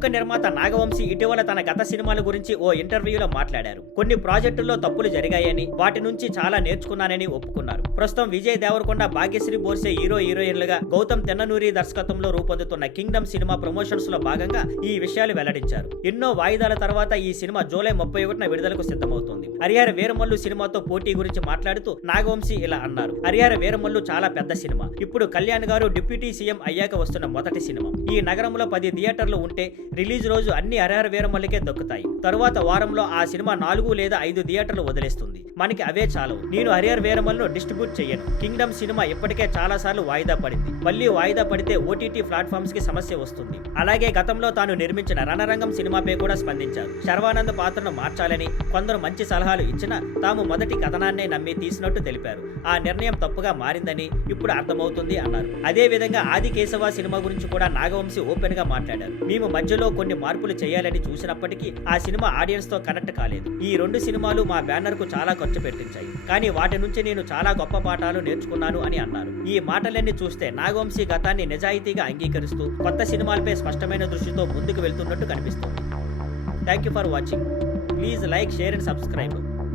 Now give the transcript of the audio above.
ప్రముఖ నిర్మాత నాగవంశీ ఇటీవల తన గత సినిమాల గురించి ఓ ఇంటర్వ్యూలో మాట్లాడారు. కొన్ని ప్రాజెక్టుల్లో తప్పులు జరిగాయని, వాటి నుంచి చాలా నేర్చుకున్నానని ఒప్పుకున్నారు. ప్రస్తుతం విజయ్ దేవరకొండ, భాగ్యశ్రీ బోర్సే హీరోయిన్లుగా గౌతమ్ తెన్ననూరి దర్శకత్వంలో రూపొందుతున్న కింగ్డమ్ సినిమా ప్రమోషన్స్ లో భాగంగా ఈ విషయాలు వెల్లడించారు. ఎన్నో వాయిదాల తర్వాత ఈ సినిమా జూలై 31న విడుదలకు సిద్ధమవుతుంది. హరిహర వీరమల్లు సినిమాతో పోటీ గురించి మాట్లాడుతూ నాగవంశీ ఇలా అన్నారు. హరిహర వీరమల్లు చాలా పెద్ద సినిమా. ఇప్పుడు కళ్యాణ్ గారు డిప్యూటీ సీఎం అయ్యాక వస్తున్న మొదటి సినిమా. ఈ నగరంలో 10 థియేటర్లు ఉంటే రిలీజ్ రోజు అన్ని హరిహర వీరమల్లుకే దొక్కుతాయి. తరువాత వారంలో ఆ సినిమా 4 లేదా 5 థియేటర్లు వదిలేస్తుంది. మనకి అవే చాలవు. నేను హరిహర వీరమల్లును డిస్ట్రిబ్యూట్ చేయను. కింగ్డమ్ సినిమా ఇప్పటికే చాలా సార్లు వాయిదా పడింది. మళ్ళీ వాయిదా పడితే ఓటీటీ ప్లాట్ఫామ్స్ కి సమస్య వస్తుంది. అలాగే గతంలో తాను నిర్మించిన రణరంగం సినిమాపై కూడా స్పందించారు. శర్వానంద్ పాత్రను మార్చాలని కొందరు మంచి సలహాలు ఇచ్చినా తాము మొదటి కథనాన్నే నమ్మి తీసినట్టు తెలిపారు. ఆ నిర్ణయం తప్పుగా మారిందని ఇప్పుడు అర్థమవుతుంది అన్నారు. అదే విధంగా ఆది కేశవ సినిమా గురించి కూడా నాగవంశీ ఓపెన్ గా మాట్లాడారు. మేము మధ్యలో కొన్ని మార్పులు చేయాలని చూసినప్పటికీ ఆ సినిమా ఆడియన్స్ తో కనెక్ట్ కాలేదు. ఈ 2 సినిమాలు మా బ్యానర్ కు చాలా ఖర్చు పెట్టించాయి. కానీ వాటి నుంచి నేను చాలా గొప్ప పాఠాలు నేర్చుకున్నాను అని అన్నారు. ఈ మాటలన్నీ చూస్తే నాగవంశీ గతాన్ని నిజాయితీగా అంగీకరిస్తూ కొత్త సినిమాలపై స్పష్టమైన దృష్టితో ముందుకు వెళ్తున్నట్టు కనిపిస్తుంది. Thank you for watching. Please like, share and subscribe.